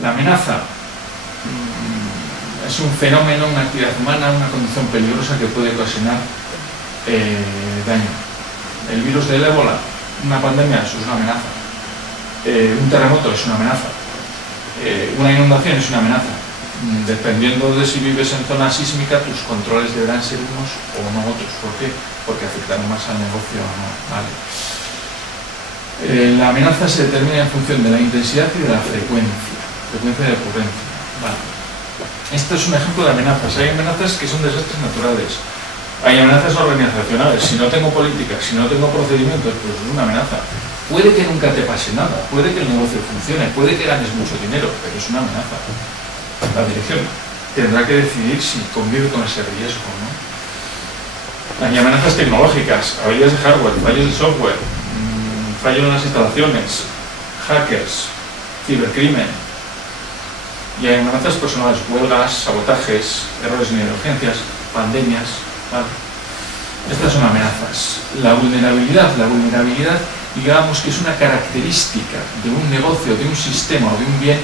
La amenaza es un fenómeno, una actividad humana, una condición peligrosa que puede ocasionar daño. El virus del ébola, una pandemia, eso es una amenaza. Un terremoto es una amenaza. Una inundación es una amenaza. Dependiendo de si vives en zona sísmica, tus controles deberán ser unos o no otros. ¿Por qué? Porque afectarán más al negocio o no. Vale. La amenaza se determina en función de la intensidad y de la frecuencia de ocurrencia. Vale. Esto es un ejemplo de amenazas. Hay amenazas que son desastres naturales. Hay amenazas organizacionales. Si no tengo política, si no tengo procedimientos, pues es una amenaza. Puede que nunca te pase nada, puede que el negocio funcione, puede que ganes mucho dinero, pero es una amenaza. La dirección tendrá que decidir si convive con ese riesgo o no. Hay amenazas tecnológicas, averías de hardware, fallos de software, fallos en las instalaciones, hackers, cibercrimen. Y hay amenazas personales, huelgas, sabotajes, errores en urgencias, pandemias. ¿Vale? Estas son amenazas. La vulnerabilidad, digamos que es una característica de un negocio, de un sistema o de un bien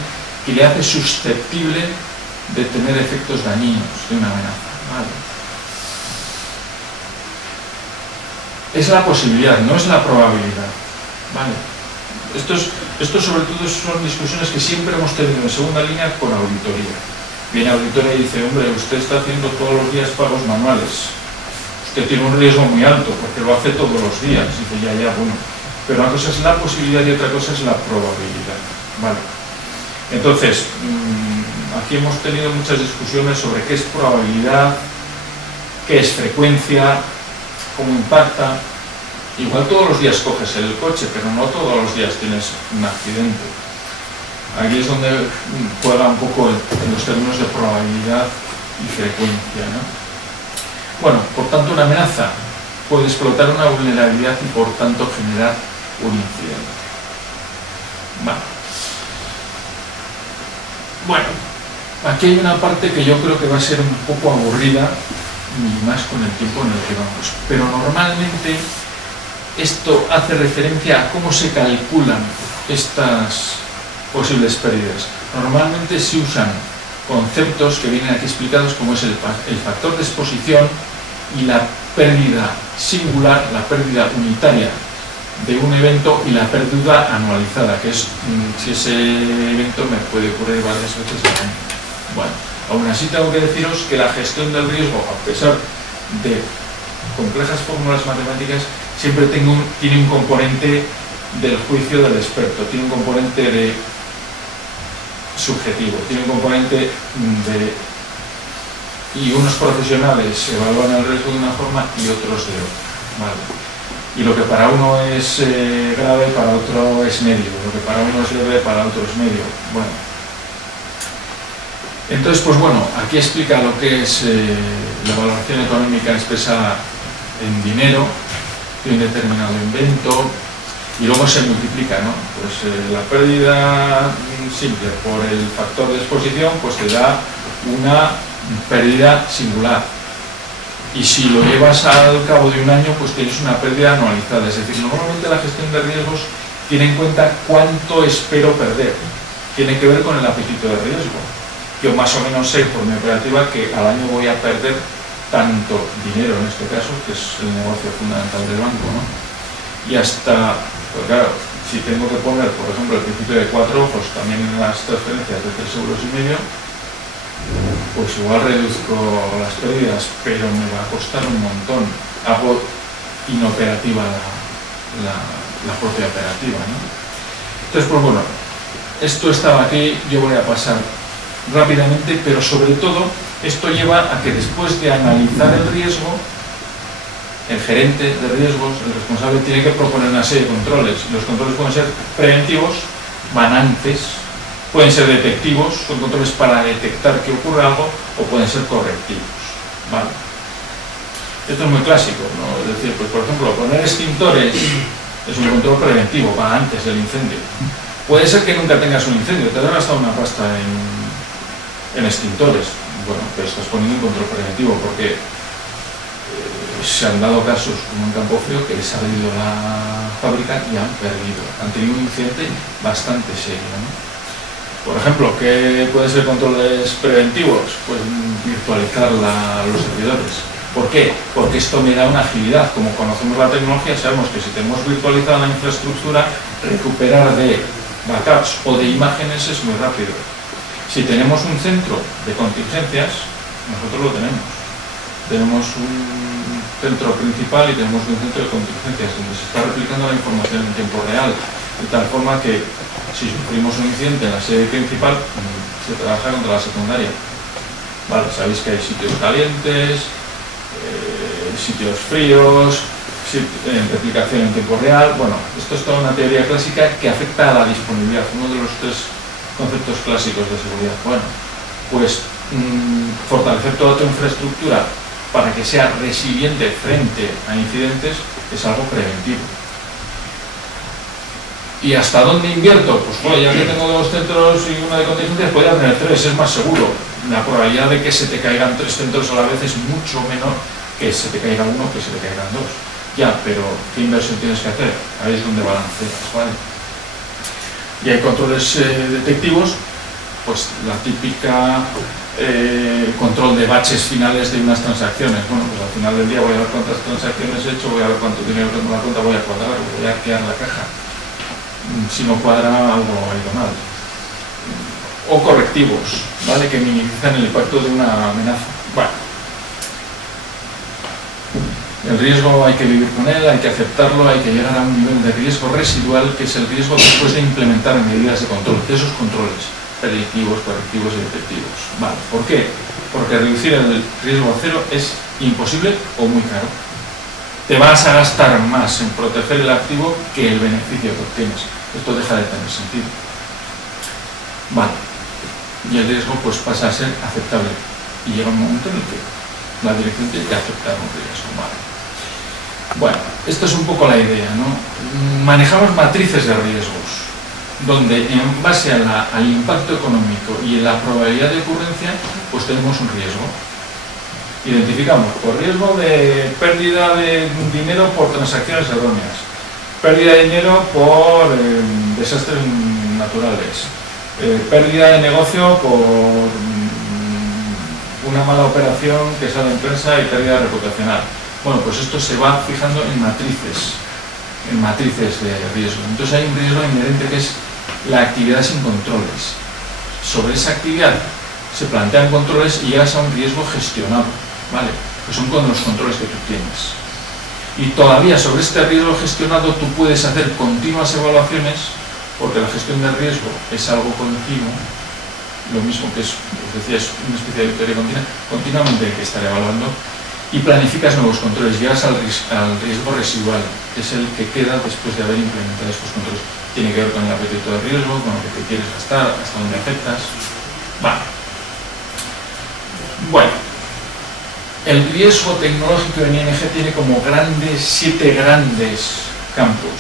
que le hace susceptible de tener efectos dañinos de una amenaza. ¿Vale? Es la posibilidad, no es la probabilidad. ¿Vale? Esto sobre todo son discusiones que siempre hemos tenido en segunda línea con auditoría. Viene auditoría y dice, hombre, usted está haciendo todos los días pagos manuales. Usted tiene un riesgo muy alto porque lo hace todos los días. Y dice, ya, bueno. Pero una cosa es la posibilidad y otra cosa es la probabilidad. ¿Vale? Entonces, aquí hemos tenido muchas discusiones sobre qué es probabilidad, qué es frecuencia, cómo impacta. Igual todos los días coges el coche, pero no todos los días tienes un accidente. Aquí es donde juega un poco en los términos de probabilidad y frecuencia, ¿no? Bueno, por tanto, una amenaza puede explotar una vulnerabilidad y por tanto generar un incidente. Vale. Bueno, aquí hay una parte que yo creo que va a ser un poco aburrida y más con el tiempo en el que vamos, pero normalmente esto hace referencia a cómo se calculan estas posibles pérdidas. Normalmente se usan conceptos que vienen aquí explicados como es el factor de exposición y la pérdida singular, la pérdida unitaria de un evento y la pérdida anualizada, que es si ese evento me puede ocurrir varias veces al año. Bueno, aún así tengo que deciros que la gestión del riesgo, a pesar de complejas fórmulas matemáticas, siempre tiene un componente del juicio del experto, tiene un componente de subjetivo, tiene un componente de... y unos profesionales evalúan el riesgo de una forma y otros de otra. ¿Vale? Y lo que para uno es grave, para otro es medio, lo que para uno es leve, para otro es medio. Bueno. Entonces, pues bueno, aquí explica lo que es la valoración económica expresada en dinero de un determinado invento y luego se multiplica, ¿no? Pues la pérdida simple por el factor de exposición pues te da una pérdida singular. Y si lo llevas al cabo de un año, pues tienes una pérdida anualizada. Es decir, normalmente la gestión de riesgos tiene en cuenta cuánto espero perder. Tiene que ver con el apetito de riesgo. Yo más o menos sé por mi operativa que al año voy a perder tanto dinero, en este caso, que es el negocio fundamental del banco, ¿no? Y hasta, pues claro, si tengo que poner, por ejemplo, el principio de 4 ojos también en las transferencias de 3,5 euros, pues igual reduzco las pérdidas, pero me va a costar un montón. Hago inoperativa la propia operativa, ¿no? Entonces, pues bueno, esto estaba aquí, yo voy a pasar rápidamente, pero sobre todo esto lleva a que después de analizar el riesgo, el gerente de riesgos, el responsable, tiene que proponer una serie de controles. Los controles pueden ser preventivos, van antes, pueden ser detectivos, son controles para detectar que ocurre algo, o pueden ser correctivos. ¿Vale? Esto es muy clásico, ¿no? Es decir, pues por ejemplo, poner extintores es un control preventivo, va antes del incendio. Puede ser que nunca tengas un incendio, te habrás gastado una pasta en extintores. Bueno, pero estás poniendo un control preventivo porque pues se han dado casos, como en Campofrío, que les ha vendido la fábrica y han perdido. Han tenido un incidente bastante serio, ¿no? Por ejemplo, ¿qué pueden ser controles preventivos? Pues virtualizar los servidores. ¿Por qué? Porque esto me da una agilidad. Como conocemos la tecnología, sabemos que si tenemos virtualizada la infraestructura, recuperar de backups o de imágenes es muy rápido. Si tenemos un centro de contingencias, nosotros lo tenemos. Tenemos un centro principal y tenemos un centro de contingencias donde se está replicando la información en tiempo real, de tal forma que si sufrimos un incidente en la sede principal, se trabaja contra la secundaria. Vale, sabéis que hay sitios calientes, sitios fríos, replicación en tiempo real. Bueno, esto es toda una teoría clásica que afecta a la disponibilidad, uno de los tres conceptos clásicos de seguridad. Bueno, pues fortalecer toda tu infraestructura para que sea resiliente frente a incidentes es algo preventivo. ¿Y hasta dónde invierto? Pues bueno, ya que tengo dos centros y una de contingencias, podría tener tres, es más seguro. La probabilidad de que se te caigan tres centros a la vez es mucho menor que se te caiga uno que se te caigan dos. Ya, pero ¿qué inversión tienes que hacer? Ahí es donde balanceas, ¿vale? Y hay controles detectivos, pues la típica control de baches finales de unas transacciones. Bueno, pues al final del día voy a ver cuántas transacciones he hecho, voy a ver cuánto dinero tengo en la cuenta, voy a cuadrar, voy a arquear la caja. Si no cuadra, algo ha ido mal. O correctivos, ¿vale? Que minimizan el impacto de una amenaza. Bueno, el riesgo hay que vivir con él, hay que aceptarlo, hay que llegar a un nivel de riesgo residual, que es el riesgo después de implementar medidas de control, de esos controles predictivos, correctivos y detectivos. Vale, ¿por qué? Porque reducir el riesgo a cero es imposible o muy caro. Te vas a gastar más en proteger el activo que el beneficio que obtienes. Esto deja de tener sentido. Vale. Y el riesgo pues pasa a ser aceptable. Y llega un momento en el que la dirección tiene que aceptar un riesgo. Vale. Bueno, esto es un poco la idea, ¿no? Manejamos matrices de riesgos, donde en base al impacto económico y en la probabilidad de ocurrencia, pues tenemos un riesgo. Identificamos por riesgo de pérdida de dinero por transacciones erróneas, pérdida de dinero por desastres naturales, pérdida de negocio por una mala operación que sale en prensa y pérdida reputacional. Bueno, pues esto se va fijando en matrices de riesgo. Entonces hay un riesgo inherente que es la actividad sin controles. Sobre esa actividad se plantean controles y llegas a un riesgo gestionado, ¿vale? Que son con los controles que tú tienes. Y todavía sobre este riesgo gestionado tú puedes hacer continuas evaluaciones, porque la gestión del riesgo es algo continuo, lo mismo que es, os decía, es una especie de auditoría continua, continuamente hay que estar evaluando, y planificas nuevos controles, llegas al riesgo residual, que es el que queda después de haber implementado estos controles. Tiene que ver con el apetito de riesgo, con lo que te quieres gastar, hasta dónde afectas. Vale. Bueno, el riesgo tecnológico en ING tiene como 7 grandes campos.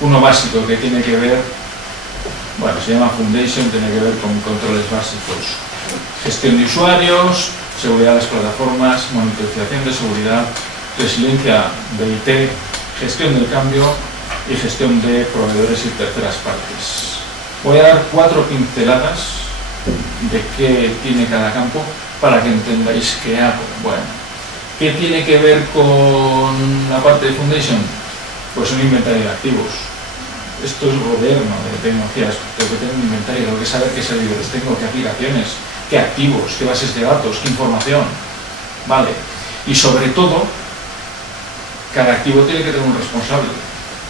Uno básico que tiene que ver, bueno, se llama Foundation, tiene que ver con controles básicos. Gestión de usuarios, seguridad de las plataformas, monitorización de seguridad, resiliencia de IT, gestión del cambio y gestión de proveedores y terceras partes. Voy a dar 4 pinceladas de qué tiene cada campo para que entendáis qué hago. Bueno, ¿qué tiene que ver con la parte de Foundation? Pues un inventario de activos. Esto es gobierno de tecnologías, tengo que tener un inventario, tengo que saber qué servidores tengo, qué aplicaciones, qué activos, qué bases de datos, qué información. Vale. Y sobre todo, cada activo tiene que tener un responsable.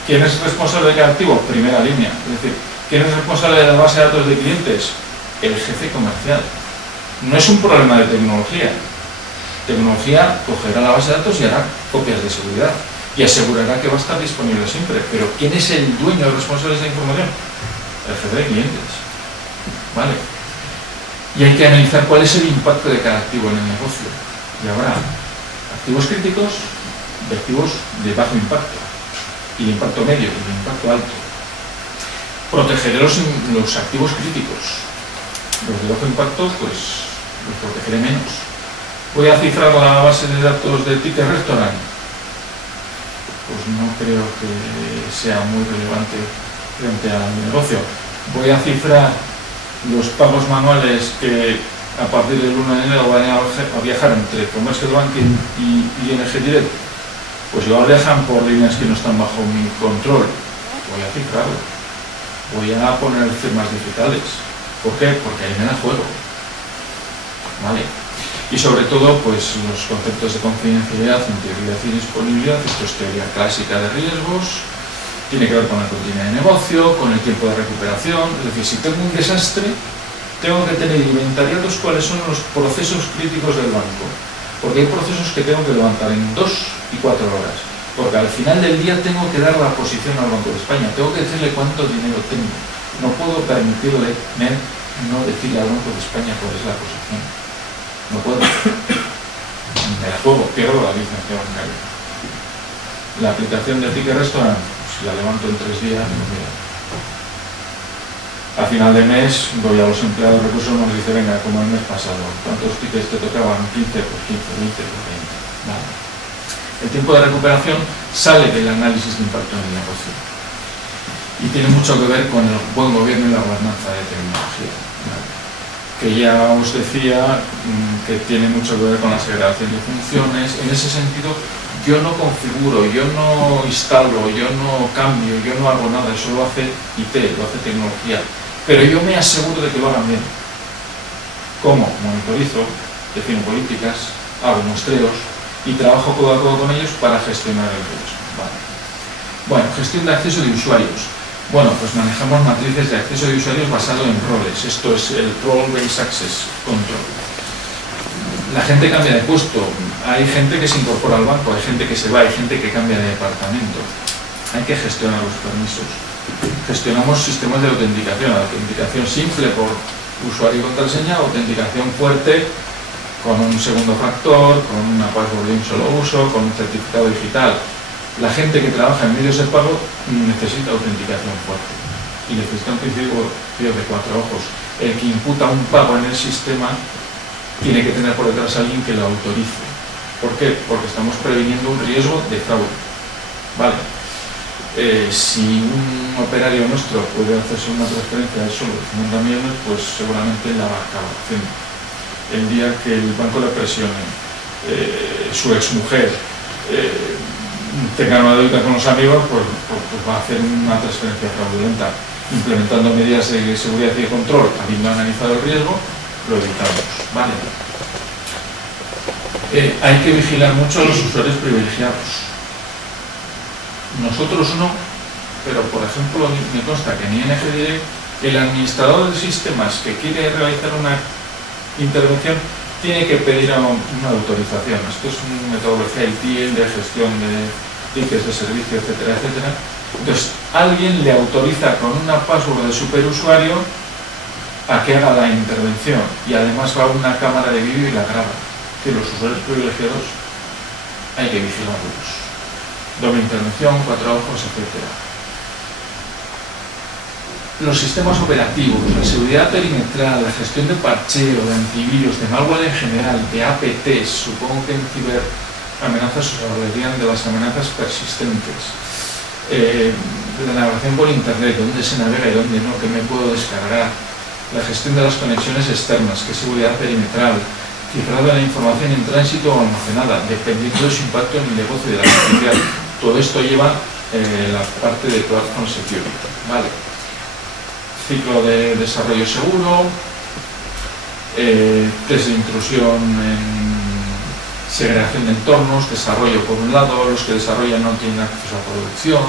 ¿Quién es responsable de cada activo? Primera línea. Es decir, ¿quién es responsable de la base de datos de clientes? El jefe comercial. No es un problema de tecnología. Tecnología cogerá la base de datos y hará copias de seguridad y asegurará que va a estar disponible siempre. Pero ¿quién es el dueño, el responsable de esa información? El jefe de clientes. ¿Vale? Y hay que analizar cuál es el impacto de cada activo en el negocio. Y habrá activos críticos y activos de bajo impacto, y de impacto medio y de impacto alto. Protegeré los activos críticos. Los de bajo impacto, pues los protegeré menos. ¿Voy a cifrar la base de datos de Ticket Restaurant? Pues no creo que sea muy relevante frente al negocio. ¿Voy a cifrar los pagos manuales que a partir del 1 de enero van a viajar entre Commercial Banking y ING Direct? Pues igual viajan por líneas que no están bajo mi control. Voy a cifrarlo. Voy a poner firmas digitales. ¿Por qué? Porque ahí me da juego. ¿Vale? Y sobre todo, pues los conceptos de confidencialidad, integridad y disponibilidad. Esto es teoría clásica de riesgos. Tiene que ver con la continuidad de negocio, con el tiempo de recuperación. Es decir, si tengo un desastre, tengo que tener inventariados cuáles son los procesos críticos del banco. Porque hay procesos que tengo que levantar en 2 y 4 horas. Porque al final del día tengo que dar la posición al Banco de España. Tengo que decirle cuánto dinero tengo. No puedo permitirle no decirle al Banco de España cuál es la posición. No puedo. Me la juego, pierdo la licencia bancaria. La aplicación de Ticket Restaurant, si la levanto en 3 días, no mira. A final de mes voy a los empleados de recursos humanos y dice, venga, como el mes pasado, ¿cuántos tickets te tocaban? 15, pues 15, 20, pues 20. Vale. El tiempo de recuperación sale del análisis de impacto en el negocio y tiene mucho que ver con el buen gobierno y la gobernanza de tecnología. Vale. Que ya os decía que tiene mucho que ver con la segregación de funciones. En ese sentido, yo no configuro, yo no instalo, yo no cambio, yo no hago nada, eso lo hace IT, lo hace tecnología. Pero yo me aseguro de que lo hagan bien. ¿Cómo? Monitorizo, defino políticas, hago muestreos y trabajo codo a codo con ellos para gestionar el riesgo. Vale. Bueno, gestión de acceso de usuarios. Bueno, pues manejamos matrices de acceso de usuarios basado en roles. Esto es el Role-Based Access Control. La gente cambia de puesto, hay gente que se incorpora al banco, hay gente que se va, hay gente que cambia de departamento. Hay que gestionar los permisos. Gestionamos sistemas de autenticación simple por usuario y contraseña, autenticación fuerte con un segundo factor, con una password de un solo uso, con un certificado digital. La gente que trabaja en medios de pago necesita autenticación fuerte y necesita un principio de 4 ojos. El que imputa un pago en el sistema tiene que tener por detrás a alguien que lo autorice. ¿Por qué? Porque estamos previniendo un riesgo de fraude. Vale. Si un operario nuestro puede hacerse una transferencia de solo 50 millones, pues seguramente la va a acabar haciendo. El día que el banco le presione, su exmujer tenga una deuda con los amigos, pues va a hacer una transferencia fraudulenta. Implementando medidas de seguridad y de control, habiendo analizado el riesgo, lo evitamos. Vale. Hay que vigilar mucho a los usuarios privilegiados. Nosotros no, pero por ejemplo me consta que en ING Direct el administrador de sistemas que quiere realizar una intervención tiene que pedir una autorización. Esto es una metodología ITIL de gestión de tickets de servicio, etcétera, etcétera. Entonces, alguien le autoriza con una password de superusuario a que haga la intervención y además va a una cámara de vídeo y la graba. Que los usuarios privilegiados hay que vigilarlos. Doble intervención, 4 ojos, etcétera. Los sistemas operativos, la seguridad perimetral, la gestión de parcheo, de antivirus, de malware en general, de APTs, supongo que en ciberamenazas os hablarían de las amenazas persistentes. La navegación por internet, dónde se navega y dónde no, qué me puedo descargar. La gestión de las conexiones externas, qué seguridad perimetral, cifrado de la información en tránsito o almacenada, dependiendo de su impacto en el negocio de la actividad. Todo esto lleva la parte de Platform Security. Vale. Ciclo de desarrollo seguro, test de intrusión en segregación de entornos, desarrollo por un lado, los que desarrollan no tienen acceso a producción,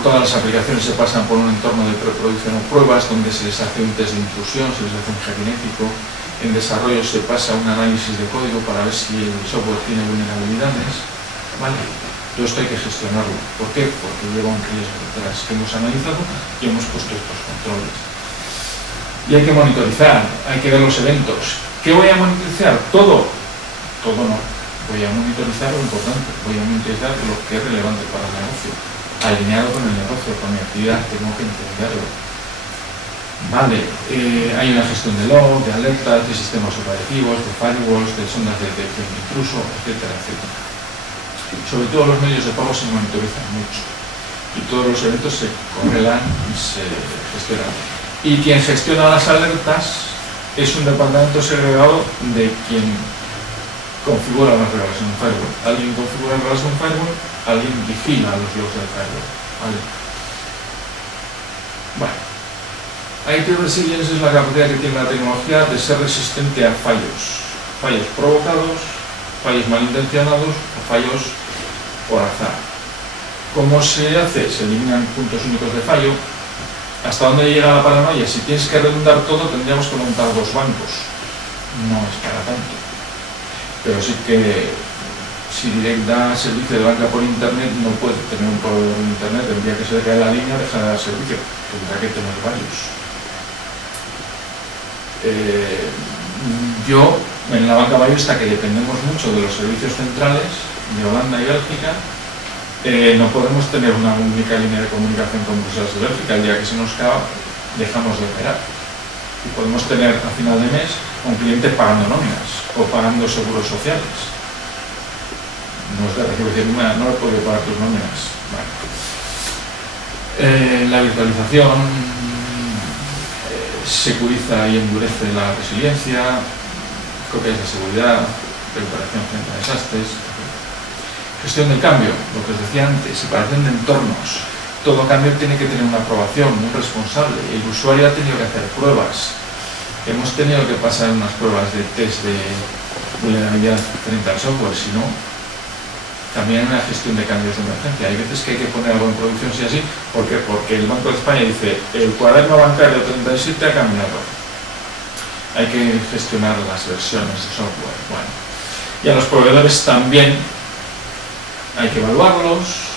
todas las aplicaciones se pasan por un entorno de preproducción o pruebas donde se les hace un test de intrusión, se les hace un genético, en desarrollo se pasa un análisis de código para ver si el software tiene vulnerabilidades. Vale. Todo esto hay que gestionarlo. ¿Por qué? Porque lleva un riesgo detrás que hemos analizado y hemos puesto estos controles. Y hay que monitorizar, hay que ver los eventos. ¿Qué voy a monitorizar? Todo. Todo no. Voy a monitorizar lo importante. Voy a monitorizar lo que es relevante para el negocio. Alineado con el negocio, con mi actividad, tengo que entenderlo. Vale, hay una gestión de log, de alertas, de sistemas operativos, de firewalls, de sondas de detección de intruso, etcétera, etcétera. Sobre todo los medios de pago se monitorizan mucho y todos los eventos se correlan y se gestionan. Y quien gestiona las alertas es un departamento segregado de quien configura las reglas en un firewall. Alguien configura las reglas en un firewall, alguien vigila los logs del firewall. ¿Vale? Bueno, IT Resilience es la capacidad que tiene la tecnología de ser resistente a fallos provocados, fallos malintencionados o fallos por azar. ¿Cómo se hace? Se eliminan puntos únicos de fallo. ¿Hasta dónde llega la paranoia? Si tienes que redundar todo, tendríamos que montar 2 bancos. No es para tanto. Pero sí que si Direct da servicio de banca por internet, no puede tener un proveedor de internet. El día que se le cae la línea, deja de dar servicio. Tendrá que tener varios. Yo, en la banca mayorista, que dependemos mucho de los servicios centrales de Holanda y Bélgica, no podemos tener una única línea de comunicación con Bruselas de Bélgica. El día que se nos cae, dejamos de operar. Y podemos tener a final de mes un cliente pagando nóminas o pagando seguros sociales. No es de recibo, no le puedo pagar tus nóminas. Vale. La virtualización securiza y endurece la resiliencia, copias de seguridad, recuperación frente a desastres, gestión del cambio, lo que os decía antes, separación de entornos. Todo cambio tiene que tener una aprobación, un responsable. El usuario ha tenido que hacer pruebas. Hemos tenido que pasar unas pruebas de test de vulnerabilidad frente al software, si no, también una gestión de cambios de emergencia. Hay veces que hay que poner algo en producción, sí así, porque el Banco de España dice el cuaderno bancario 37 ha cambiado. Hay que gestionar las versiones de software. Bueno. Y a los proveedores también hay que evaluarlos.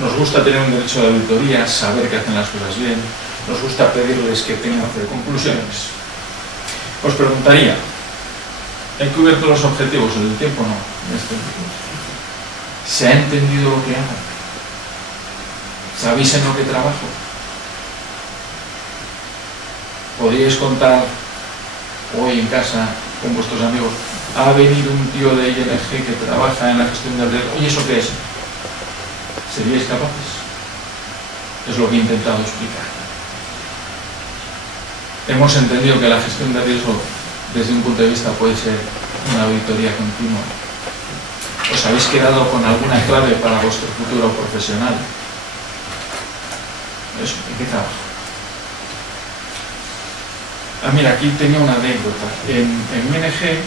Nos gusta tener un derecho de auditoría, saber que hacen las cosas bien. Nos gusta pedirles que tengan que hacer conclusiones. Os preguntaría, ¿he cubierto los objetivos? ¿El tiempo no? ¿Se ha entendido lo que hago? ¿Sabéis en lo que trabajo? ¿Podríais contar hoy en casa con vuestros amigos? Ha venido un tío de ING que trabaja en la gestión del riesgo. ¿Y eso qué es? ¿Seríais capaces? Es lo que he intentado explicar. Hemos entendido que la gestión de riesgo, desde un punto de vista, puede ser una auditoría continua. ¿Os habéis quedado con alguna clave para vuestro futuro profesional? Eso, ¿en qué trabajo? Mira, aquí tenía una anécdota. En ING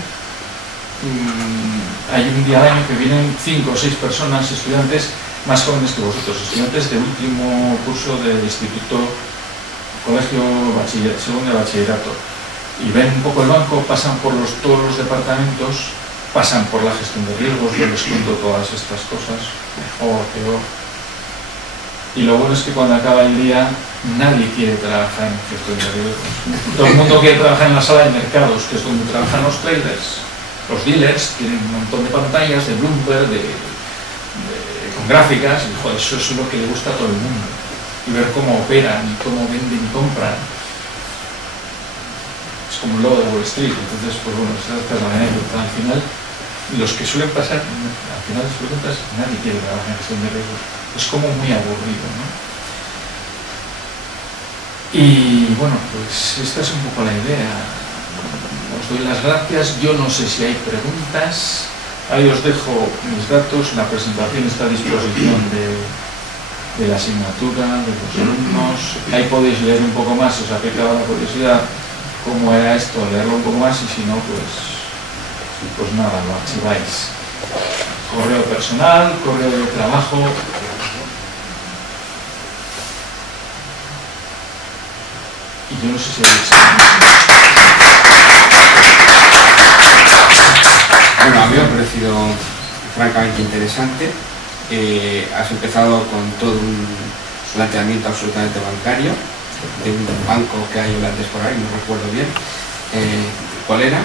hay un día al año que vienen 5 o 6 personas, estudiantes más jóvenes que vosotros, estudiantes de último curso del instituto, colegio, segundo de bachillerato, y ven un poco el banco, pasan por todos los departamentos, pasan por la gestión de riesgos, yo les cuento todas estas cosas, mejor, peor. Y lo bueno es que cuando acaba el día, nadie quiere trabajar en gestión de riesgos. Todo el mundo quiere trabajar en la sala de mercados, que es donde trabajan los traders. Los dealers tienen un montón de pantallas, de Bloomberg, con gráficas, y joder, eso es lo que le gusta a todo el mundo. Y ver cómo operan, y cómo venden y compran. Es como un logo de Wall Street. Entonces, pues bueno, esa es la anécdota. Al final, los que suelen pasar, al final de las preguntas, nadie quiere trabajar en gestión de riesgos. Es como muy aburrido, ¿no? Y bueno, pues esta es un poco la idea. Os doy las gracias. Yo no sé si hay preguntas. Ahí os dejo mis datos. La presentación está a disposición de la asignatura, de los alumnos. Ahí podéis leer un poco más, si os ha picado la curiosidad cómo era esto, leerlo un poco más, y si no, pues nada, lo archiváis. Correo personal, correo de trabajo. Y yo no sé si Bueno, a mí me ha parecido francamente interesante. Has empezado con todo un planteamiento absolutamente bancario, de un banco que hay holandés por ahí, no recuerdo bien cuál era.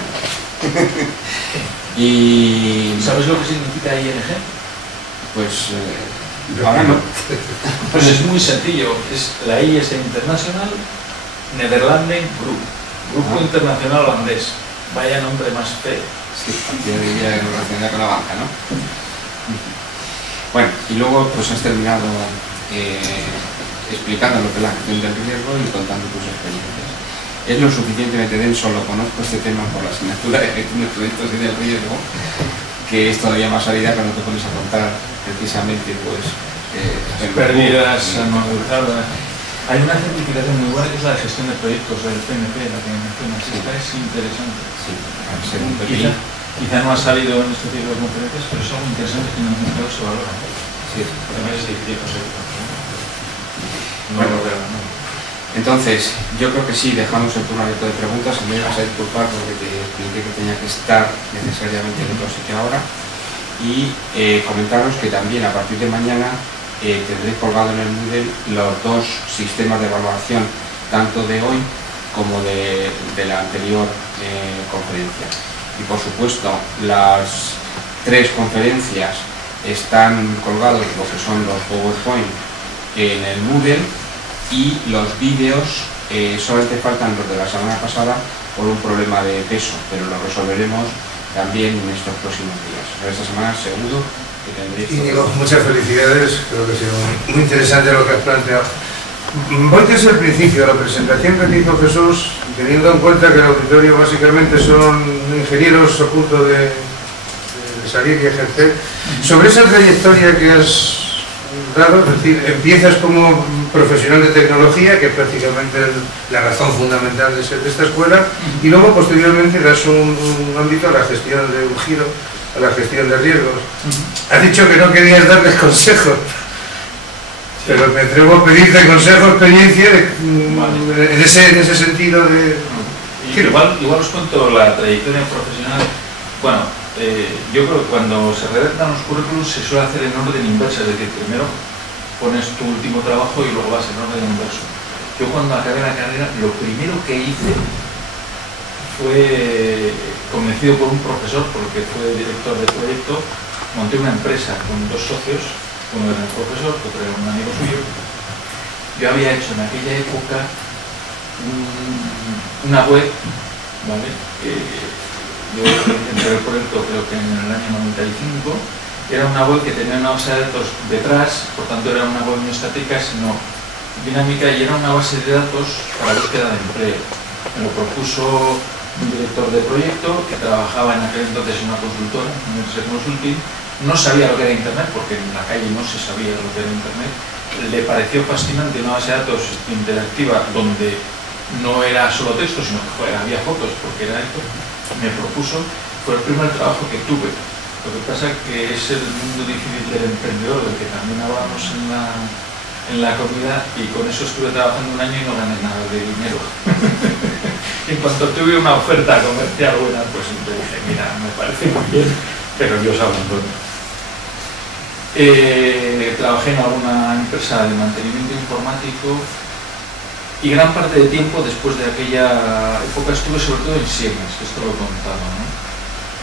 Y ¿sabes lo que significa ING? Pues ahora no. Pues es muy sencillo. La I es International, Nederlanden Group, Grupo Internacional Holandés. Vaya nombre más feo. Sí, yo diría relacionada con la banca, ¿no? Bueno, y luego pues has terminado explicando lo que es la gestión del riesgo y contando tus experiencias. Es lo suficientemente denso, lo conozco este tema por la asignatura de gestión de proyectos y del riesgo, que es todavía más salida cuando te pones a contar precisamente pues pérdidas anualizadas. Hay una certificación muy buena que es la de gestión de proyectos del PNP, la que mencionas. Esta es interesante. Sí, según PPI. Quizá no ha salido en este tipo de conferencias, pero es algo interesante que en el mercado se valora. Sí, además es difícil conseguirlo. No bueno, lo veo, ¿no? Entonces, yo creo que sí, dejamos el turno abierto de preguntas. Me vas a disculpar porque te expliqué que tenía que estar necesariamente en otro sitio ahora. Y comentaros que también a partir de mañana tendré colgado en el Moodle los dos sistemas de evaluación, tanto de hoy como de la anterior conferencia. Y por supuesto, las 3 conferencias están colgados lo que son los PowerPoint en el Moodle, y los vídeos solamente faltan los de la semana pasada por un problema de peso, pero lo resolveremos también en estos próximos días. Pero esta semana seguro que tendréis... Íñigo, muchas felicidades, creo que ha sido muy interesante lo que has planteado. Voy desde el principio, la presentación que te hizo Jesús, teniendo en cuenta que el auditorio básicamente son ingenieros a punto de salir y ejercer, sobre esa trayectoria que has dado, es decir, empiezas como profesional de tecnología, que es prácticamente la razón fundamental de ser de esta escuela, y luego posteriormente das un ámbito a la gestión de un giro, a la gestión de riesgos. Has dicho que no querías darles consejos, pero me atrevo a pedirte consejo, experiencia en ese sentido de... Igual os cuento la trayectoria profesional. Bueno, yo creo que cuando se redactan los currículums se suele hacer en orden inverso, es decir, primero pones tu último trabajo y luego vas en orden inverso. Yo cuando acabé la carrera, lo primero que hice fue, convencido por un profesor, porque fue director de proyecto, monté una empresa con 2 socios, uno era el profesor, otro era un amigo suyo. Yo había hecho en aquella época una web, ¿vale? Yo entré el proyecto creo que en el año 95, era una web que tenía una base de datos detrás, por tanto era una web no estática sino dinámica, y era una base de datos para búsqueda de empleo. Me lo propuso un director de proyecto que trabajaba en aquel entonces en una consultora, en ese consulting. No sabía lo que era internet, porque en la calle no se sabía lo que era internet. Le pareció fascinante una base de datos interactiva donde no era solo texto, sino que había fotos, porque era esto. Me propuso, fue el primer trabajo que tuve. Lo que pasa es que es el mundo difícil del emprendedor, del que también hablamos en la comida, y con eso estuve trabajando un año y no gané nada de dinero. En cuanto tuve una oferta comercial buena, pues le dije, mira, me parece muy bien, pero yo os abandono. Trabajé en alguna empresa de mantenimiento informático, y gran parte de tiempo después de aquella época estuve sobre todo en Siemens, que esto lo he contado, ¿no?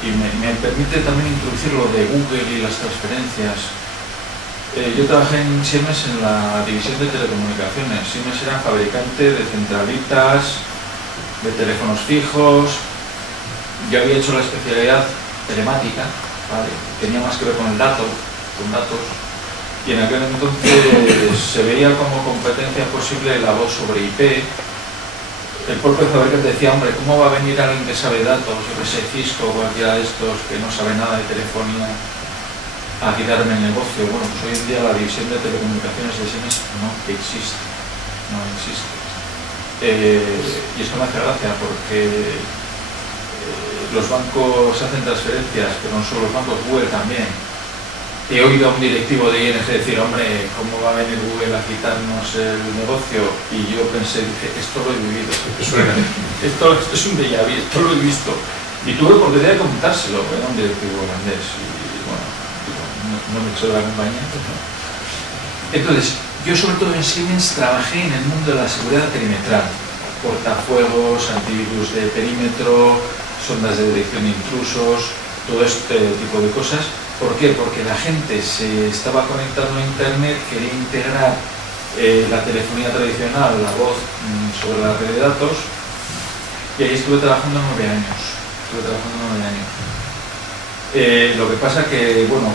Y me permite también introducir lo de Google y las transferencias. Yo trabajé en Siemens en la división de telecomunicaciones. Siemens era fabricante de centralitas, de teléfonos fijos. Yo había hecho la especialidad telemática, ¿vale? Tenía más que ver con el dato, con datos. Y en aquel entonces se veía como competencia posible la voz sobre IP. El propio fabricante decía, hombre, ¿cómo va a venir alguien que sabe datos, yo que sé, Cisco o cualquiera de estos que no sabe nada de telefonía, a quitarme el negocio? Bueno, pues hoy en día la división de telecomunicaciones de Siemens no existe, no existe. Y esto me hace gracia porque los bancos hacen transferencias, pero no solo los bancos, Google también. He oído a un directivo de ING decir, hombre, ¿cómo va a venir Google a quitarnos el negocio? Y yo pensé, dije, esto lo he vivido, esto es un déjà vu, esto lo he visto. Y tuve oportunidad de comentárselo, era un directivo holandés, y bueno, no me echó de la compañía. Entonces, yo sobre todo en Siemens trabajé en el mundo de la seguridad perimetral, cortafuegos, antivirus de perímetro, sondas de detección de intrusos, todo este tipo de cosas. ¿Por qué? Porque la gente se estaba conectando a internet, quería integrar la telefonía tradicional, la voz sobre la red de datos, y ahí estuve trabajando 9 años. Lo que pasa que, bueno,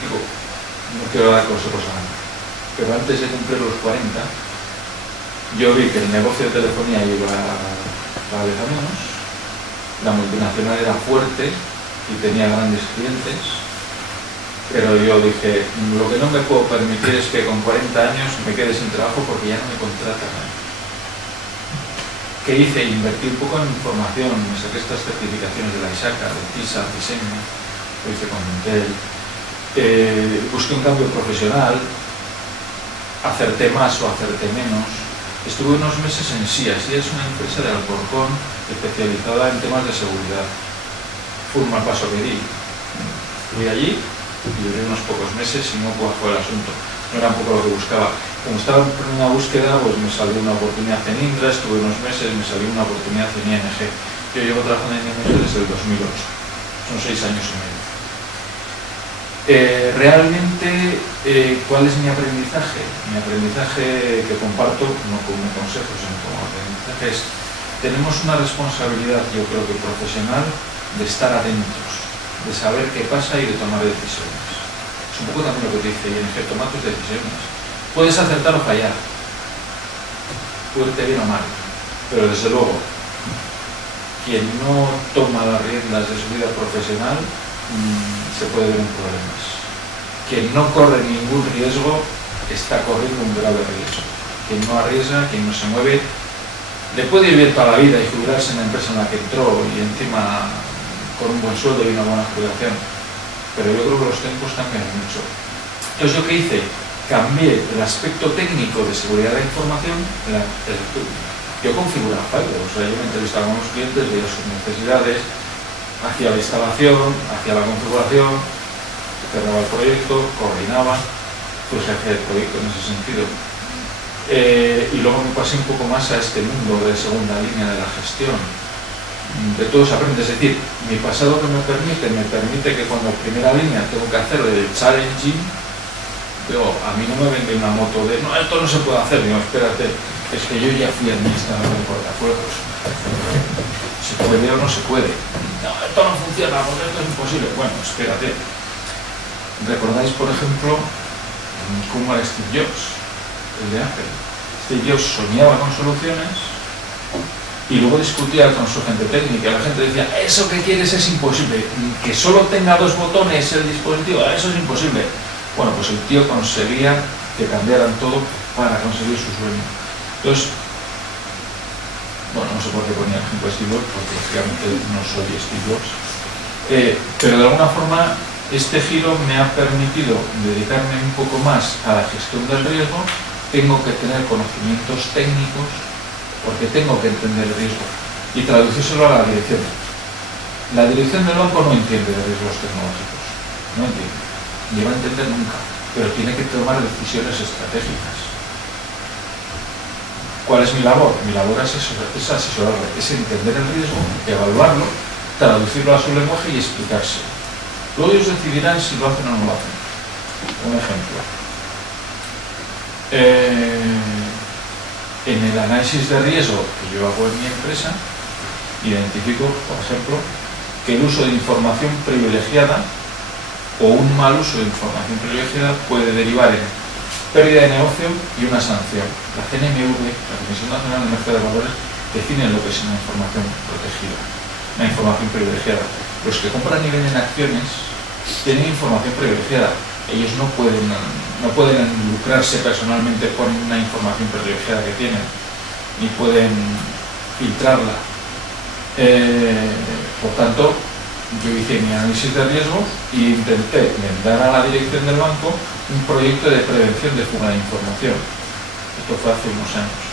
digo, no quiero dar consejos a nadie, pero antes de cumplir los 40, yo vi que el negocio de telefonía iba cada vez a menos, la multinacional era fuerte y tenía grandes clientes, pero yo dije, lo que no me puedo permitir es que con 40 años me quede sin trabajo porque ya no me contratan. ¿Qué hice? Invertí un poco en información, me saqué estas certificaciones de la ISACA, de TISA, diseño, lo hice con Intel, busqué un cambio profesional, acerté más o acerté menos. Estuve unos meses en SIA. SIA es una empresa de Alcorcón especializada en temas de seguridad. Fue un mal paso que di. Fui allí y duré unos pocos meses y no cuajó el asunto. No era un poco lo que buscaba. Como estaba en una búsqueda, pues me salió una oportunidad en Indra, estuve unos meses, me salió una oportunidad en ING. Yo llevo trabajando en ING desde el 2008. Son 6 años y medio. Realmente, ¿cuál es mi aprendizaje? Mi aprendizaje que comparto, no como consejo, sino como aprendizaje, es tenemos una responsabilidad, yo creo que profesional, de estar atentos, de saber qué pasa y de tomar decisiones. Es un poco también lo que dice ING, toma tus decisiones. Puedes acertar o fallar, puede irte bien o mal, pero desde luego, quien no toma las riendas de su vida profesional se puede ver en problemas. Quien no corre ningún riesgo está corriendo un grave riesgo. Quien no arriesga, quien no se mueve, le puede vivir toda la vida y jubilarse en la empresa en la que entró y encima con un buen sueldo y una buena jubilación. Pero yo creo que los tiempos cambian mucho. Entonces, ¿yo qué hice? Cambié el aspecto técnico de seguridad de la información. Yo configuraba firewalls, o sea, yo me entrevistaba con los clientes, veía sus necesidades, hacía la instalación, hacía la configuración, cerraba el proyecto, coordinaba, fui jefe del proyecto en ese sentido. Y luego me pasé un poco más a este mundo de segunda línea de la gestión. De todo se aprende, es decir, mi pasado que me permite que cuando en primera línea tengo que hacer el challenging, digo, a mí no me vende una moto de, no, esto no se puede hacer, digo, espérate, es que yo ya fui administrador de cortafuegos. ¿Se puede o no se puede? No, esto no funciona, porque esto es imposible. Bueno, espérate. ¿Recordáis, por ejemplo, cómo era Steve Jobs, el de Apple? Steve Jobs soñaba con soluciones y luego discutía con su gente técnica. La gente decía, eso que quieres es imposible, que solo tenga 2 botones el dispositivo, eso es imposible. Bueno, pues el tío conseguía que cambiaran todo para conseguir su sueño. Entonces, bueno, no sé por qué ponía el ejemplo de Steve Jobs, porque lógicamente no soy Steve Jobs, pero de alguna forma este giro me ha permitido dedicarme un poco más a la gestión del riesgo. Tengo que tener conocimientos técnicos porque tengo que entender el riesgo y traducírselo a la dirección. La dirección del banco no entiende de riesgos tecnológicos, no entiende, ni va a entender nunca, pero tiene que tomar decisiones estratégicas. ¿Cuál es mi labor? Mi labor es asesorarle, es entender el riesgo, evaluarlo, traducirlo a su lenguaje y explicarse. Luego ellos decidirán si lo hacen o no lo hacen. Un ejemplo. En el análisis de riesgo que yo hago en mi empresa, identifico, por ejemplo, que el uso de información privilegiada o un mal uso de información privilegiada puede derivar en pérdida de negocio y una sanción. La CNMV, la Comisión Nacional de Mercado de Valores, define lo que es una información protegida, una información privilegiada. Los que compran y venden acciones tienen información privilegiada. Ellos no pueden lucrarse personalmente con una información privilegiada que tienen, ni pueden filtrarla. Por tanto, yo hice mi análisis de riesgo e intenté dar a la dirección del banco un proyecto de prevención de fuga de información. Esto fue hace unos años.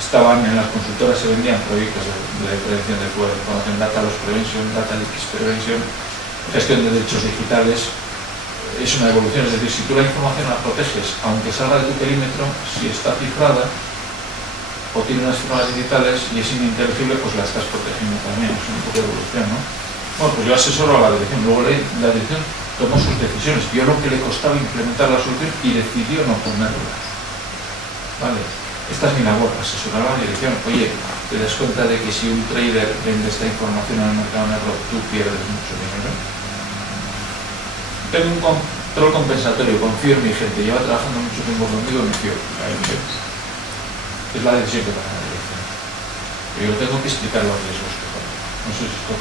Estaban en las consultoras, se vendían proyectos de prevención de fuga de información, Data Loss Prevention, Data Leakage Prevention, gestión de derechos digitales. Es una evolución, es decir, si tú la información la proteges, aunque salga de tu perímetro, si está cifrada o tiene unas firmas digitales y es ininteligible, pues la estás protegiendo también. Es un poco de evolución, ¿no? Bueno, pues yo asesoro a la dirección, luego la dirección tomó sus decisiones, vio lo que le costaba implementar la solución y decidió no ponerla. ¿vale? Esta es mi labor, asesorar a la dirección. Oye, te das cuenta de que si un trader vende esta información en el mercado negro, tú pierdes mucho dinero. Tengo un control compensatorio, confío en mi gente, lleva trabajando mucho tiempo conmigo y me fío. Es la decisión que toma la dirección. Yo tengo que explicar los riesgos que corren. No sé si esto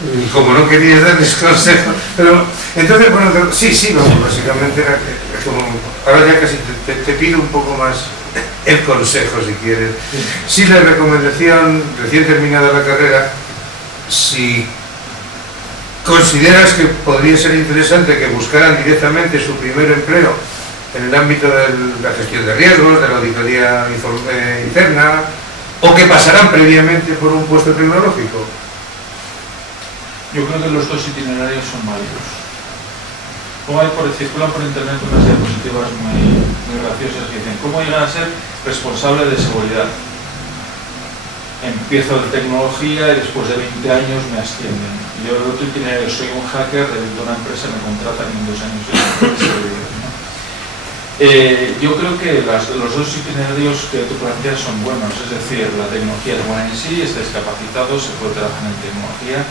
Y como no querías darles consejos, pero entonces, bueno, sí, vamos, básicamente era como, ahora ya casi te pido un poco más el consejo, si quieres. Sí, la recomendación, recién terminada la carrera, si consideras que podría ser interesante que buscaran directamente su primer empleo en el ámbito de la gestión de riesgos, de la auditoría interna, o que pasarán previamente por un puesto tecnológico. Yo creo que los dos itinerarios son válidos. Como hay circulan por internet unas diapositivas muy graciosas que dicen ¿cómo llegar a ser responsable de seguridad? Empiezo de tecnología y después de 20 años me ascienden. Y yo el otro itinerario, soy un hacker, reviento una empresa, me contratan en 2 años de seguridad, ¿no? Yo creo que los dos itinerarios que tú planteas son buenos, es decir, la tecnología es buena en sí, estáis capacitados, se puede trabajar en tecnología.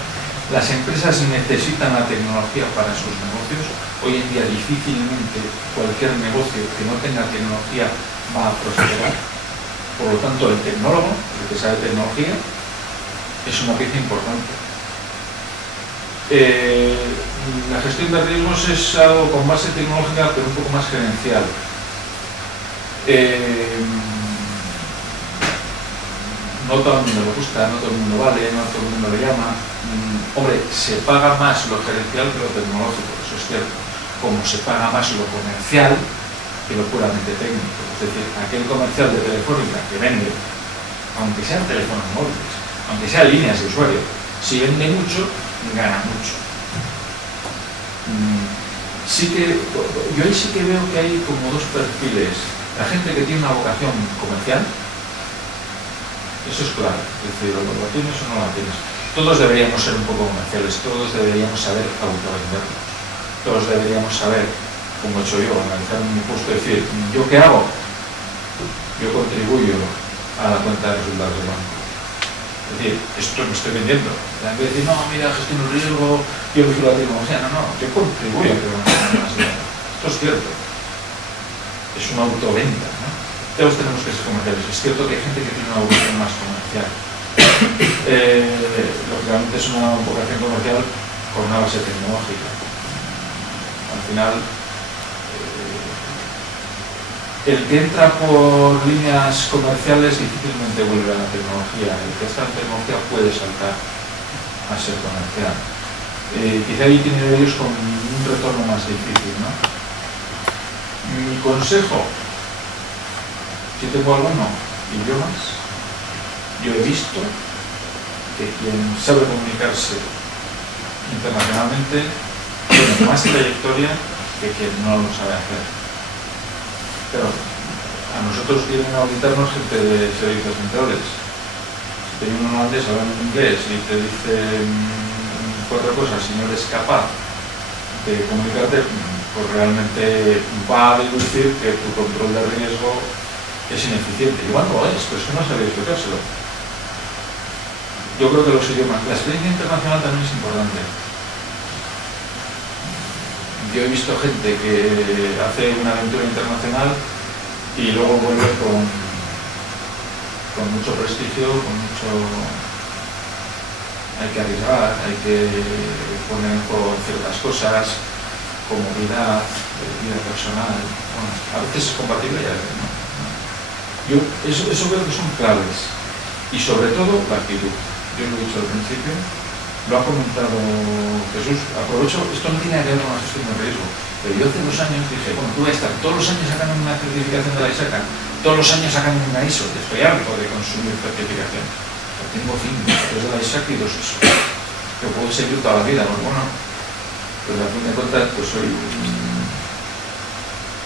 Las empresas necesitan la tecnología para sus negocios. Hoy en día difícilmente cualquier negocio que no tenga tecnología va a prosperar. Por lo tanto, el tecnólogo, el que sabe tecnología, es una pieza importante. La gestión de riesgos es algo con base tecnológica, pero un poco más gerencial. No todo el mundo le gusta, no todo el mundo vale, no todo el mundo le llama. Hombre, se paga más lo gerencial que lo tecnológico, eso es cierto. Como se paga más lo comercial que lo puramente técnico. Es decir, aquel comercial de Telefónica que vende, aunque sean teléfonos móviles, aunque sean líneas de usuario, si vende mucho, gana mucho. Yo ahí sí que veo que hay como dos perfiles. La gente que tiene una vocación comercial, eso es claro, es decir, o la tienes o no la tienes. Todos deberíamos ser un poco comerciales, todos deberíamos saber autovendernos, todos deberíamos saber, como he hecho yo, analizar mi puesto y decir, ¿yo qué hago? Yo contribuyo a la cuenta de resultados del banco. Es decir, esto me estoy vendiendo. En vez de decir, no, mira, gestiono el riesgo, yo vigilo la tecnología, no, yo contribuyo a que van a más dinero. Esto es cierto. Es una autoventa, ¿no? Todos tenemos que ser comerciales. Es cierto que hay gente que tiene una vocación más comercial. Lógicamente es una vocación comercial con una base tecnológica. Al final, el que entra por líneas comerciales difícilmente vuelve a la tecnología. El que está en tecnología puede saltar a ser comercial. Quizá hay itinerarios con un retorno más difícil, ¿no? Mi consejo, si tengo alguno, idiomas. Yo he visto que quien sabe comunicarse internacionalmente tiene más trayectoria que quien no lo sabe hacer. Pero a nosotros vienen a auditarnos gente de servicios centrales. Si te viene un holandés hablando en inglés y te dice 4 cosas y no eres capaz de comunicarte, pues realmente va a deducir que tu control de riesgo es ineficiente. Igual no es, pero es que no sabía explicárselo. Yo creo que los idiomas, la experiencia internacional también es importante. Yo he visto gente que hace una aventura internacional y luego vuelve con mucho prestigio, con mucho... Hay que arriesgar, hay que poner en juego ciertas cosas, comodidad, vida personal. Bueno, a veces es compatible y a veces no. Eso creo que son claves. Y sobre todo la actitud. Yo lo he dicho al principio, lo ha comentado Jesús. Aprovecho, esto no tiene que ver con la gestión de riesgo, pero yo hace 2 años dije, bueno, tú vas a estar todos los años sacando una certificación de la ISACA, todos los años sacando una ISO, te estoy harto de consumir certificación. Tengo 5, 3 de la ISACA y 2 ISO. Que puedo seguir toda la vida, pues bueno, pues a fin de cuentas pues soy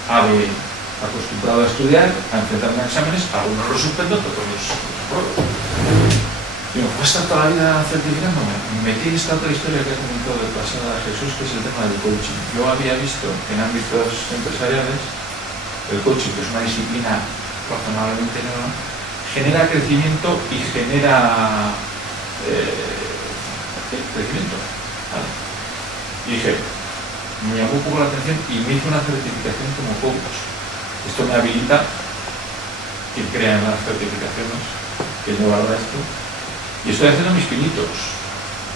ave acostumbrado a estudiar, a enfrentarme a exámenes, algunos los suspendo, otros los apruebo. Digo, ¿puedo estar toda la vida certificándome? Me metí esta otra historia que ha comentado de pasada Jesús, que es el tema del coaching. Yo había visto en ámbitos empresariales el coaching, que es una disciplina razonablemente nueva, genera crecimiento y genera crecimiento. ¿Vale? Y dije, me llamó un poco la atención y me hice una certificación como coach. Esto me habilita, quien crea en las certificaciones, que yo valora esto, y estoy haciendo mis pinitos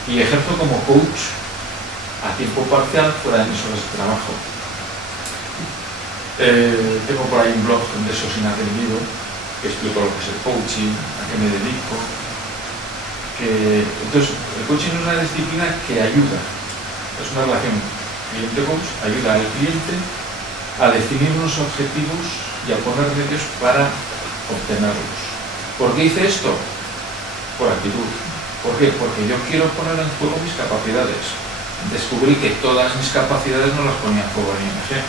y ejerzo como coach a tiempo parcial fuera de mis horas de trabajo. Tengo por ahí un blog de eso sin atendido, que explico lo que es el coaching, a qué me dedico. Entonces, el coaching es una disciplina que ayuda, es una relación cliente-coach, ayuda al cliente a definir unos objetivos y a poner medios para obtenerlos. ¿Por qué hice esto? Por actitud. ¿Por qué? Porque yo quiero poner en juego mis capacidades. Descubrí que todas mis capacidades no las ponía en juego en ING,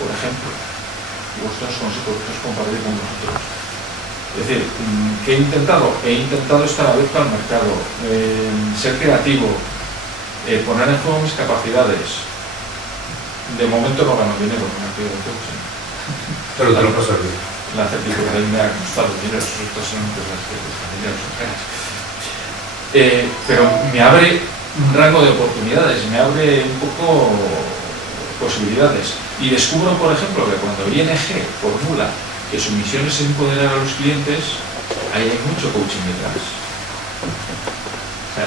por ejemplo. Y estos consejos que os compartiré con vosotros. Es decir, ¿qué he intentado? He intentado estar abierto al mercado, ser creativo, poner en juego mis capacidades. De momento no gano dinero con el activo de coaching. Pero te lo pasas bien. La certificación me ha costado dinero, estas son las que cuestan dinero, son caras. Pero me abre un rango de oportunidades, me abre un poco posibilidades. Y descubro, por ejemplo, que cuando ING formula que su misión es empoderar a los clientes, ahí hay mucho coaching detrás. O sea,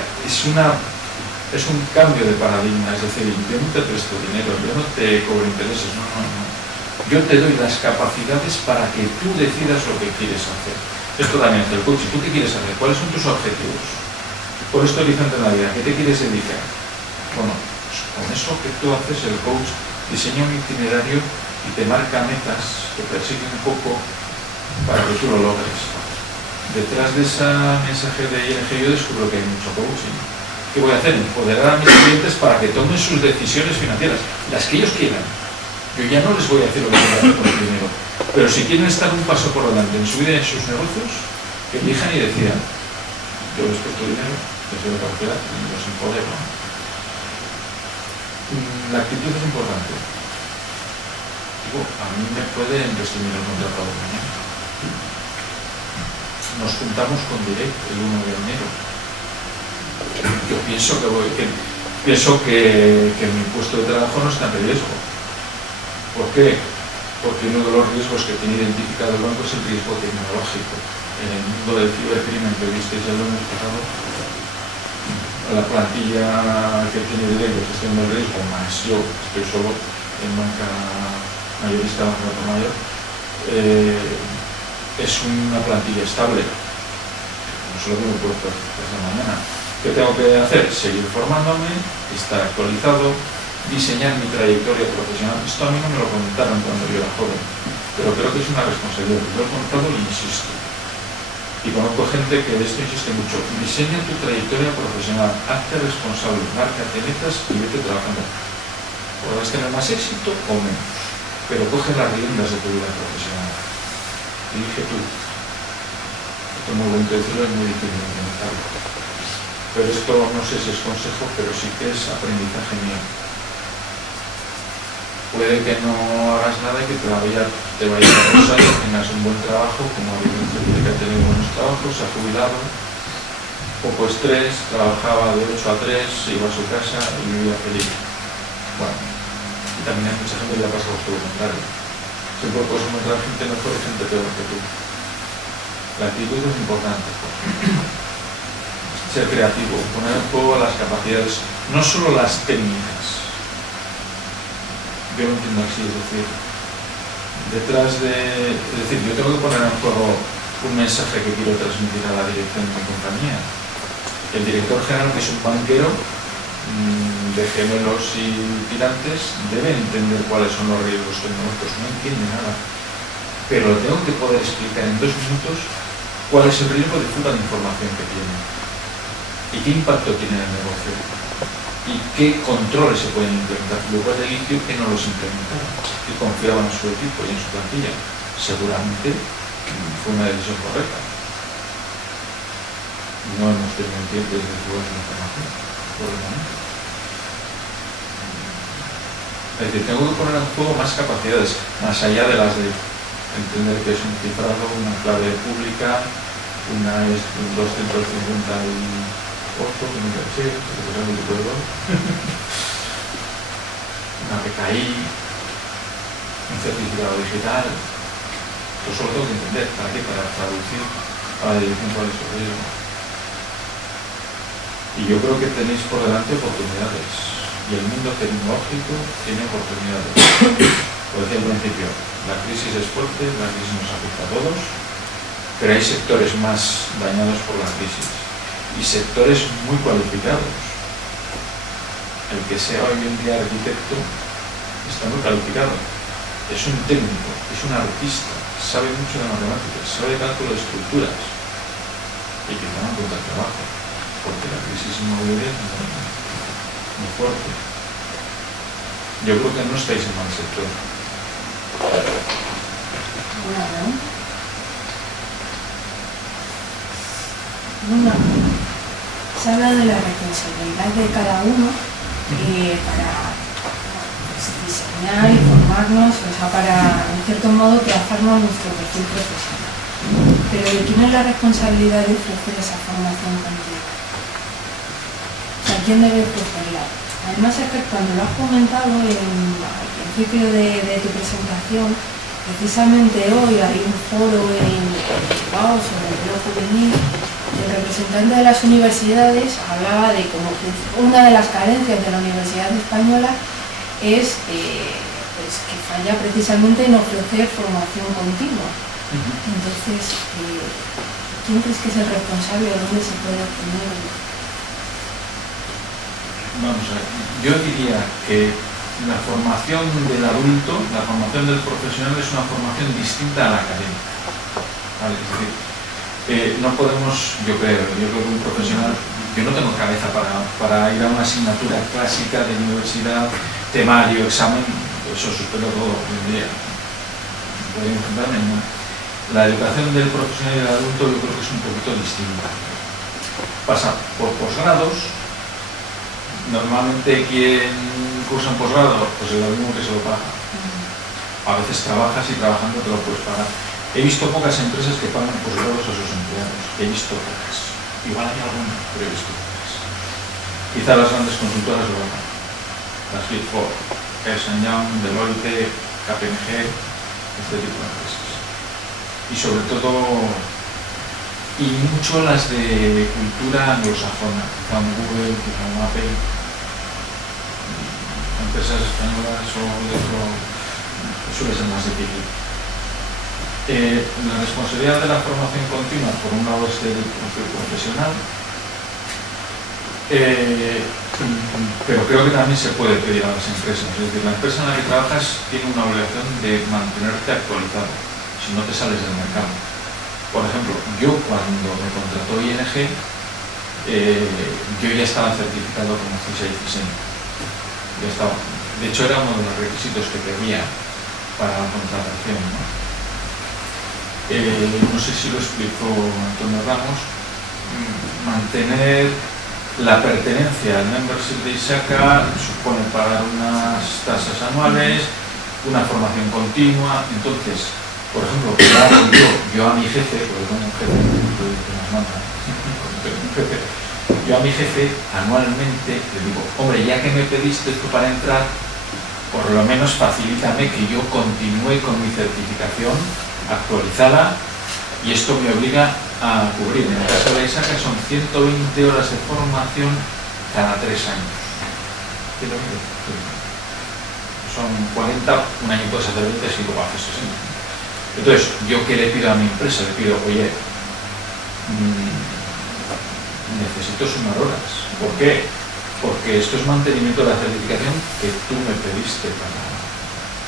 es un cambio de paradigma, es decir, yo no te presto dinero, yo no te cobro intereses, no. Yo te doy las capacidades para que tú decidas lo que quieres hacer. Esto también es el coaching. ¿Tú qué quieres hacer? ¿Cuáles son tus objetivos? ¿Cuál es tu horizonte en la vida? ¿Qué te quieres dedicar? Bueno, pues con eso que tú haces, el coach diseña un itinerario y te marca metas que persiguen un poco para que tú lo logres. Detrás de ese mensaje de ING yo descubro que hay mucho coaching. ¿Qué voy a hacer? Empoderar a mis clientes para que tomen sus decisiones financieras, las que ellos quieran. Yo ya no les voy a decir lo que voy a hacer con el dinero, pero si quieren estar un paso por delante en su vida y en sus negocios, que elijan y decidan. Yo les presto dinero, les doy capacidad y los empodero. La actitud es importante. Digo, a mí me puede prescindir el contrato de mañana. Nos juntamos con Direct el 1 de enero. Yo pienso que mi puesto de trabajo no está en riesgo. ¿Por qué? Porque uno de los riesgos que tiene identificado el banco es el riesgo tecnológico. En el mundo del cibercrimen que visteis el lunes pasado, la plantilla que tiene Direct de gestión del riesgo, más yo, estoy solo en banca mayorista, banca mayor, es una plantilla estable. No se lo que me puedo hacer esta mañana. ¿Qué tengo que hacer? Seguir formándome, estar actualizado, diseñar mi trayectoria profesional. Esto a mí no me lo comentaron cuando yo era joven, pero creo que es una responsabilidad. Yo he contado y insisto. Y conozco gente que de esto insiste mucho. Diseña tu trayectoria profesional, hazte responsable, márcate metas y vete trabajando. Podrás tener más éxito o menos, pero coge las riendas de tu vida profesional. Elige tú. Esto es muy bonito decirlo, es muy difícil de implementarlo. Pero esto no sé si es consejo, pero sí que es aprendizaje mío. Puede que no hagas nada y que te vaya a cosas, que tengas un buen trabajo, como ha habido gente que ha tenido buenos trabajos, se ha jubilado, poco estrés, trabajaba de 8 a 3, iba a su casa y vivía feliz. Bueno, y también hay mucha gente que le ha pasado todo lo contrario. Siempre puedes encontrar gente mejor y gente peor que tú. La actitud es importante. Ser creativo, poner en juego las capacidades, no solo las técnicas. Yo lo entiendo así, es decir, yo tengo que poner en juego un mensaje que quiero transmitir a la dirección de mi compañía. El director general, que es un banquero de gemelos y tirantes, debe entender cuáles son los riesgos tecnológicos, no entiende nada. Pero le tengo que poder explicar en 2 minutos cuál es el riesgo de fuga de información que tiene y qué impacto tiene en el negocio. Y qué controles se pueden implementar. Luego de inicio que no los implementaron, que confiaban en su equipo y en su plantilla. Seguramente fue una decisión correcta. No hemos tenido tiempo de fugar su información por el momento. Es decir, tengo que poner en juego más capacidades, más allá de las de entender que es un cifrado, una clave pública, una es 258, que nunca sé, una PKI, un certificado digital. Pues solo tengo que entender, ¿para qué? Para traducir a la dirección cuál es el riesgo. Y yo creo que tenéis por delante oportunidades. Y el mundo tecnológico tiene oportunidades. Como decía al principio, la crisis es fuerte, la crisis nos afecta a todos, pero hay sectores más dañados por la crisis y sectores muy cualificados. El que sea hoy en día arquitecto está muy calificado, es un técnico, es un artista, sabe mucho de matemáticas, sabe de cálculo de estructuras y que no encuentra trabajo porque la crisis inmobiliaria es muy fuerte. Yo creo que no estáis en mal sector. Bueno, se habla de la responsabilidad de cada uno para diseñar y formarnos, o sea, para, en cierto modo, trazarnos nuestro perfil profesional. Pero ¿de quién es la responsabilidad de ofrecer esa formación continua? O sea, ¿quién debe ofrecerla? Además es que cuando lo has comentado al principio de tu presentación, precisamente hoy hay un foro en Bilbao sobre el empleo juvenil. El representante de las universidades hablaba de cómo una de las carencias de la Universidad Española es pues que falla precisamente en ofrecer formación continua. Entonces, ¿quién crees que es el responsable o dónde se puede obtener? Vamos a ver, yo diría que la formación del adulto, la formación del profesional es una formación distinta a la académica. ¿Vale? Es decir, no podemos, yo creo que un profesional, yo no tengo cabeza para ir a una asignatura clásica de universidad, temario, examen, eso suspendo todo hoy en día. Voy a enfrentarme en una. La educación del profesional y del adulto yo creo que es un poquito distinta. Pasa por posgrados. Normalmente quien cursa un posgrado, pues el alumno que se lo paga. A veces trabajas y trabajando te lo puedes pagar. He visto pocas empresas que pagan posgrados a sus empleados. He visto pocas. Igual hay alguna, pero he visto pocas. Quizá las grandes consultoras lo hagan. Las Big Four, Ernst & Young, Deloitte, KPMG, este tipo de empresas. Y sobre todo, y mucho las de cultura anglosajona, quizá un Google, quizá un Apple, empresas españolas o de otro, suele ser más difícil. La responsabilidad de la formación continua, por un lado, es del perfil profesional, pero creo que también se puede pedir a las empresas. Es decir, la empresa en la que trabajas tiene una obligación de mantenerte actualizado, si no te sales del mercado. Por ejemplo, yo cuando me contrató ING, yo ya estaba certificado como CISA y CISEN. Ya estaba. De hecho, era uno de los requisitos que pedía para la contratación, ¿no? No sé si lo explicó Antonio Ramos. Mantener la pertenencia al membership de ISACA supone pagar unas tasas anuales, una formación continua. Entonces, por ejemplo, yo a mi jefe, porque tengo un jefe que nos manda, yo a mi jefe anualmente le digo, hombre, ya que me pediste esto para entrar, por lo menos facilítame que yo continúe con mi certificación actualizada, y esto me obliga a cubrir. En el caso de la ISACA son 120 horas de formación cada 3 años. Son 40, un año puedes hacer 20 y luego haces 60. Entonces, ¿yo qué le pido a mi empresa? Le pido, oye, necesito sumar horas. ¿Por qué? Porque esto es mantenimiento de la certificación que tú me pediste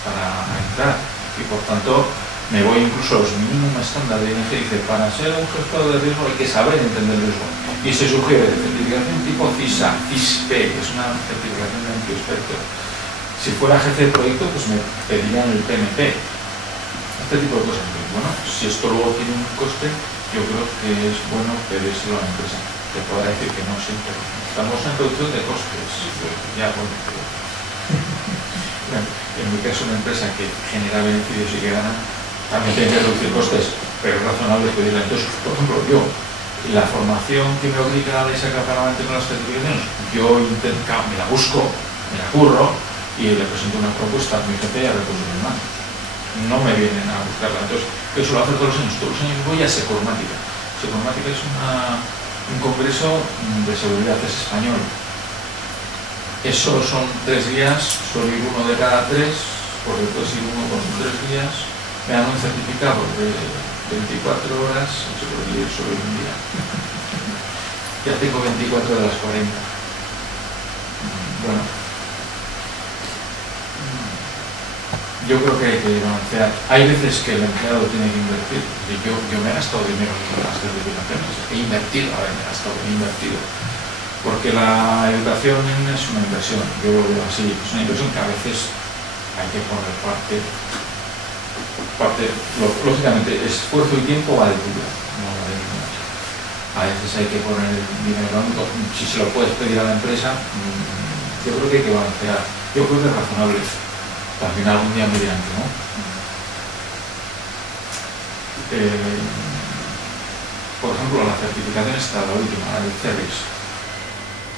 para entrar. Y por tanto, me voy incluso a los mínimos estándar de ING. Dice, para ser un gestor de riesgo hay que saber entender el riesgo. Y se sugiere certificación tipo CISA, CISP, que es una certificación de amplio espectro. Si fuera jefe de proyecto, pues me pedirían el PMP. Este tipo de cosas. Bueno, si esto luego tiene un coste, yo creo que es bueno pedírselo a la empresa. Te podrá decir que no siempre. Estamos en reducción de costes. Ya, bueno, pero la en mi caso una empresa que genera beneficios y que gana, también tiene que reducir costes, pero es razonable pedirla. Entonces, por ejemplo, yo, la formación que me obliga a la ISACA para mantener las certificaciones, yo me la busco, me la curro y le presento una propuesta a mi jefe y a Recursos Humanos. No me vienen a buscarla. Entonces, eso lo hace todos los años voy a Secormática. Secormática es un congreso de seguridad, es español. Eso son 3 días, suelo ir 1 de cada 3, porque puedes ir uno con 3 días. Me dan un certificado de 24 horas, no sé por qué solo un día. Ya tengo 24 de las 40. Bueno, yo creo que hay que balancear. Hay veces que el empleado tiene que invertir. Yo me he gastado dinero en las certificaciones. He invertido, he invertido. Porque la educación es una inversión. Yo lo veo así. Es una inversión que a veces hay que poner parte, lógicamente, esfuerzo y tiempo vale tuyo, no vale ninguna. A veces hay que poner el dinero económico. Si se lo puedes pedir a la empresa, yo creo que hay que balancear. Yo creo que es razonable. También algún día me dirán que no. Por ejemplo, la certificación está la última, el CERIS,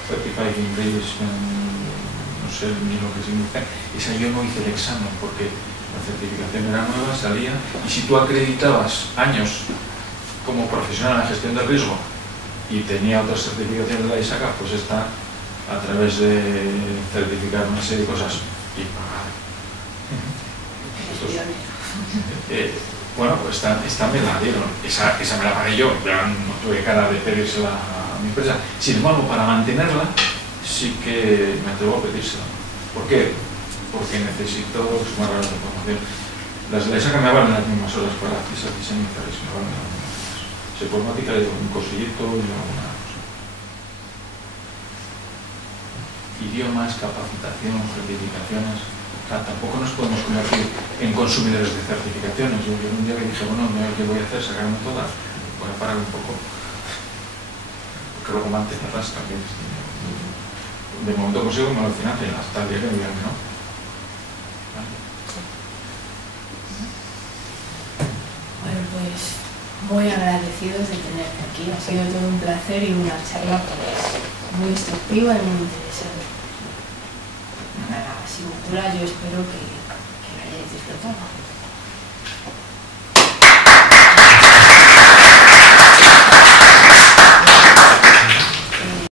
Certified English, no sé ni lo que significa. Esa yo no hice el examen porque la certificación era nueva, salía, y si tú acreditabas años como profesional en gestión del riesgo y tenía otras certificaciones de la ISACA, pues está a través de certificar una serie de cosas y pagar. Bueno, pues esta me la dieron, esa me la pagué yo, ya no tuve cara de pedírsela a mi empresa. Sin embargo, para mantenerla sí que me atrevo a pedírsela. ¿Por qué? Porque necesito sumar horas de formación. Las de la ISACA me valen las mismas horas para CISA, diseño y CERIS, me valen las mismas horas. Secormática y un cosillito y alguna cosa. Idiomas, capacitación, certificaciones. Tampoco nos podemos convertir en consumidores de certificaciones. Yo un día que dije, bueno, ¿qué voy a hacer? Sacarme todas. Voy a parar un poco. Porque luego mantenerlas también. De momento consigo que me lo financien hasta el día que me digan que no. ¿Vale? Bueno, pues muy agradecidos de tenerte aquí. Ha sido todo un placer y una charla pues, muy instructiva y muy interesante. La asignatura yo espero que la hayáis disfrutado.